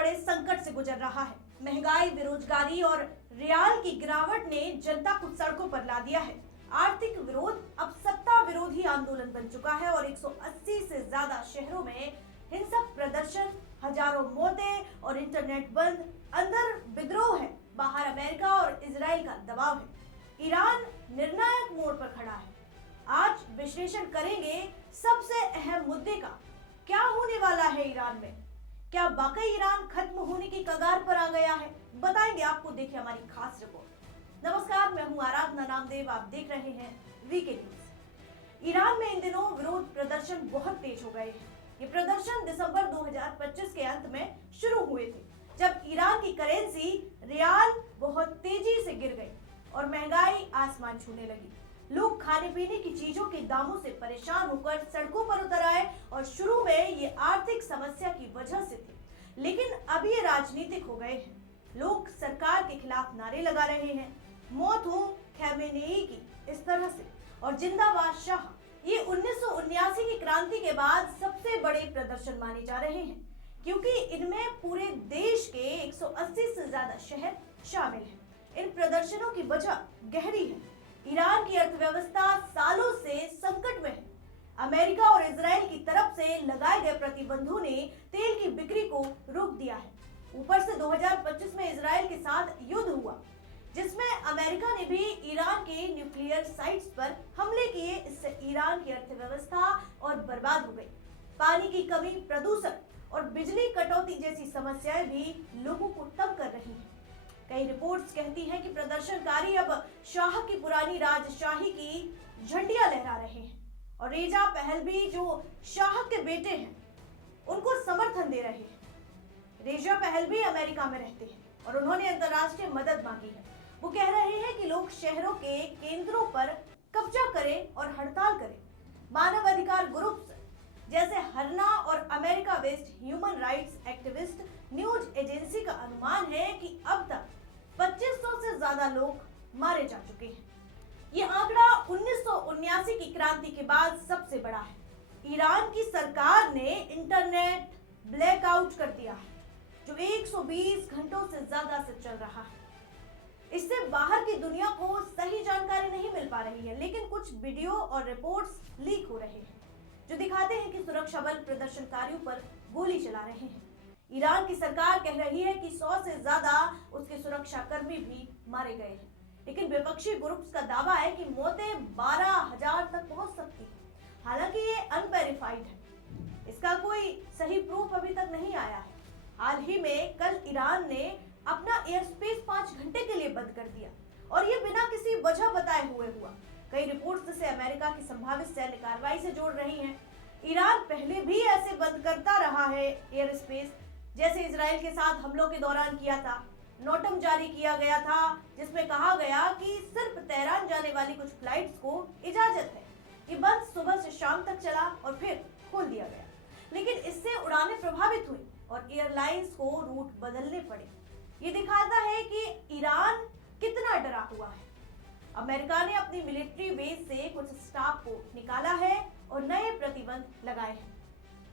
बड़े संकट से गुजर रहा है। महंगाई, बेरोजगारी और रियाल की गिरावट ने जनता को सड़कों पर ला दिया है। आर्थिक विरोध अब सत्ता विरोधी आंदोलन बन चुका है और 180 से ज्यादा शहरों में हिंसक प्रदर्शन, हजारों मौतें और इंटरनेट बंद। अंदर विद्रोह है, बाहर अमेरिका और इजराइल का दबाव है। ईरान निर्णायक मोड़ पर खड़ा है। आज विश्लेषण करेंगे सबसे अहम मुद्दे का, क्या होने वाला है ईरान में। क्या वाकई ईरान खत्म होने की कगार पर आ गया है, बताएंगे आपको। देखिए हमारी खास रिपोर्ट। नमस्कार, मैं हूं आराधना नामदेव, आप देख रहे हैं वीके न्यूज। ईरान में इन दिनों विरोध प्रदर्शन बहुत तेज हो गए हैं। ये प्रदर्शन दिसंबर 2025 के अंत में शुरू हुए थे, जब ईरान की करेंसी रियाल बहुत तेजी से गिर गई और महंगाई आसमान छूने लगी। लोग खाने पीने की चीजों के दामों से परेशान होकर सड़कों पर उतर आए और शुरू में ये आर्थिक समस्या की वजह से थी, लेकिन अब ये राजनीतिक हो गए हैं। लोग सरकार के खिलाफ नारे लगा रहे हैं, मौत हो खमेनेई की, इस तरह से, और जिंदाबाद शाह। ये 1979 की क्रांति के बाद सबसे बड़े प्रदर्शन माने जा रहे हैं, क्योंकि इनमें पूरे देश के 180 से ज्यादा शहर शामिल हैं। इन प्रदर्शनों की वजह गहरी है। ईरान की अर्थव्यवस्था सालों से संकट में है। अमेरिका और इजराइल की तरफ से लगाए गए प्रतिबंधों ने तेल की बिक्री को रोक दिया है। ऊपर से 2025 में इजराइल के साथ युद्ध हुआ, जिसमें अमेरिका ने भी ईरान के न्यूक्लियर साइट्स पर हमले किए। इससे ईरान की अर्थव्यवस्था और बर्बाद हो गई। पानी की कमी, प्रदूषण और बिजली कटौती जैसी समस्याएं भी लोगों को तंग कर रही हैं। कई रिपोर्ट्स कहती हैं कि प्रदर्शनकारी अब शाह की पुरानी राजशाही की झंडियां लहरा रहे हैं और रेजा पहलवी, जो शाह के बेटे हैं, उनको समर्थन दे रहे हैं। रेजा पहलवी अमेरिका में रहते हैं और उन्होंने अंतर्राष्ट्रीय मदद मांगी है। वो कह रहे हैं कि लोग शहरों के केंद्रों पर कब्जा करें और हड़ताल करें। मानव अधिकार ग्रुप्स जैसे हरना और America based human rights activist news agency का अनुमान है कि अब तक 2500 से ज्यादा लोग मारे जा चुके हैं। ये आंकड़ा 1979 की क्रांति के बाद सबसे बड़ा है। ईरान की सरकार ने इंटरनेट ब्लैकआउट कर दिया है, जो 120 घंटों से ज्यादा से चल रहा है। इससे बाहर की दुनिया को सही जानकारी नहीं मिल पा रही है, लेकिन कुछ वीडियो और रिपोर्ट्स लीक हो रहे हैं, जो दिखाते हैं कि सुरक्षा बल प्रदर्शनकारियों पर गोली चला रहे हैं। ईरान की सरकार कह रही है कि 100 से ज्यादा उसके सुरक्षा कर्मी भी मारे गए हैं, लेकिन विपक्षी ग्रुप्स का दावा है कि मौतें 12,000 तक पहुंच सकती हैं। हालांकि ये अनवेरिफाइड है, इसका कोई सही प्रूफ अभी तक नहीं आया है। हाल ही में कल ईरान ने अपना एयर स्पेस 5 घंटे के लिए बंद कर दिया, और ये बिना किसी वजह बताए हुए हुआ। कई रिपोर्ट्स इसे अमेरिका की संभावित सैन्य कार्रवाई से जोड़ रही हैं। ईरान पहले भी ऐसे बंद करता रहा है एयर स्पेस, जैसे इजराइल के साथ हमलों के दौरान किया था। नोटम जारी किया गया था, जिसमें कहा गया कि सिर्फ तेहरान जाने वाली कुछ फ्लाइट्स को इजाजत है। ये बंद सुबह से शाम तक चला और फिर खोल दिया गया, लेकिन इससे उड़ानें प्रभावित हुई और एयरलाइंस को रूट बदलने पड़े। ये दिखाता है कि ईरान कितना डरा हुआ है। अमेरिका ने अपनी मिलिट्री बेस से कुछ स्टाफ को निकाला है और नए प्रतिबंध लगाए हैं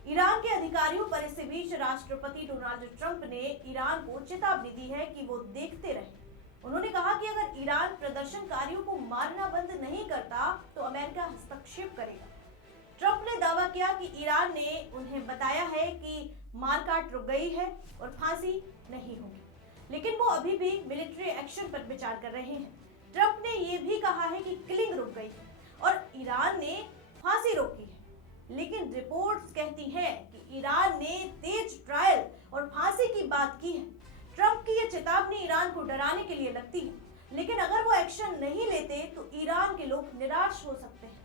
ईरान के अधिकारियों पर। इसी बीच राष्ट्रपति डोनाल्ड ट्रंप ने ईरान को चेतावनी दी है कि वो देखते रहे। उन्होंने कहा कि अगर ईरान प्रदर्शनकारियों को मारना बंद नहीं करता तो अमेरिका हस्तक्षेप करेगा। ट्रंप ने दावा किया कि ईरान ने उन्हें बताया है कि मारकाट रुक गई है और फांसी नहीं होगी, लेकिन वो अभी भी मिलिट्री एक्शन पर विचार कर रहे हैं। ट्रंप ने यह भी कहा है कि किलिंग रुक गई है और ईरान ने फांसी रोकी है, लेकिन रिपोर्ट्स कहती हैं कि ईरान ने तेज ट्रायल और फांसी की बात की है। ट्रंप की यह चेतावनी ईरान को डराने के लिए लगती है, लेकिन अगर वो एक्शन नहीं लेते तो ईरान के लोग निराश हो सकते हैं।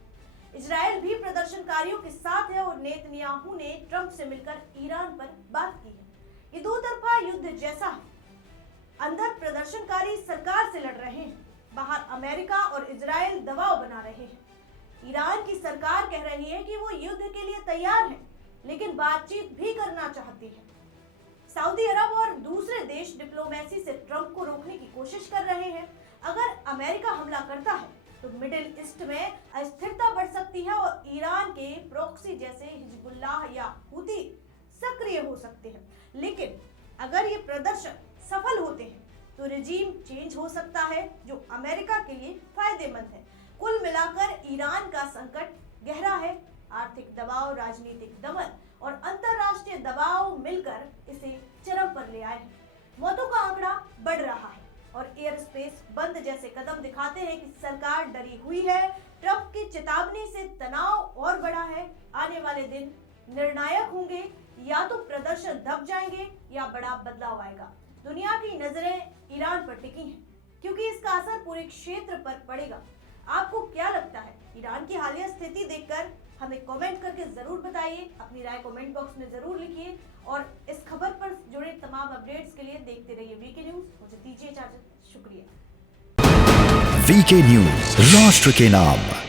इजराइल भी प्रदर्शनकारियों के साथ है और नेतन्याहू ने ट्रंप से मिलकर ईरान पर बात की है। ये दो तरफा युद्ध जैसा है। अंदर प्रदर्शनकारी सरकार से लड़ रहे हैं, बाहर अमेरिका और इजराइल दबाव बना रहे हैं। ईरान की सरकार कह रही है कि वो युद्ध के लिए तैयार है, लेकिन बातचीत भी करना चाहती है। सऊदी अरब और दूसरे देश डिप्लोमेसी से ट्रंप को रोकने की कोशिश कर रहे हैं। अगर अमेरिका हमला करता है तो मिडिल ईस्ट में अस्थिरता बढ़ सकती है और ईरान के प्रॉक्सी जैसे हिजबुल्लाह या हुती सक्रिय हो सकते हैं। लेकिन अगर ये प्रदर्शन सफल होते हैं तो रिजीम चेंज हो सकता है, जो अमेरिका के लिए फायदेमंद है। कुल मिलाकर ईरान का संकट गहरा है। आर्थिक दबाव, राजनीतिक दमन और अंतरराष्ट्रीय दबाव मिलकर इसे चरम पर ले आए हैं। मौतों का आंकड़ा बढ़ रहा है और एयर स्पेस बंद जैसे कदम दिखाते हैं कि सरकार डरी हुई है। ट्रंप की चेतावनी से तनाव और बढ़ा है। आने वाले दिन निर्णायक होंगे, या तो प्रदर्शन दब जाएंगे या बड़ा बदलाव आएगा। दुनिया की नजरें ईरान पर टिकी हैं, क्योंकि इसका असर पूरे क्षेत्र पर पड़ेगा। आपको क्या लगता है? ईरान की हालिया स्थिति देखकर हमें कमेंट करके जरूर बताइए। अपनी राय कमेंट बॉक्स में जरूर लिखिए और इस खबर पर जुड़े तमाम अपडेट्स के लिए देखते रहिए वीके न्यूज। मुझे दीजिए इजाजत। शुक्रिया। वीके न्यूज, राष्ट्र के नाम।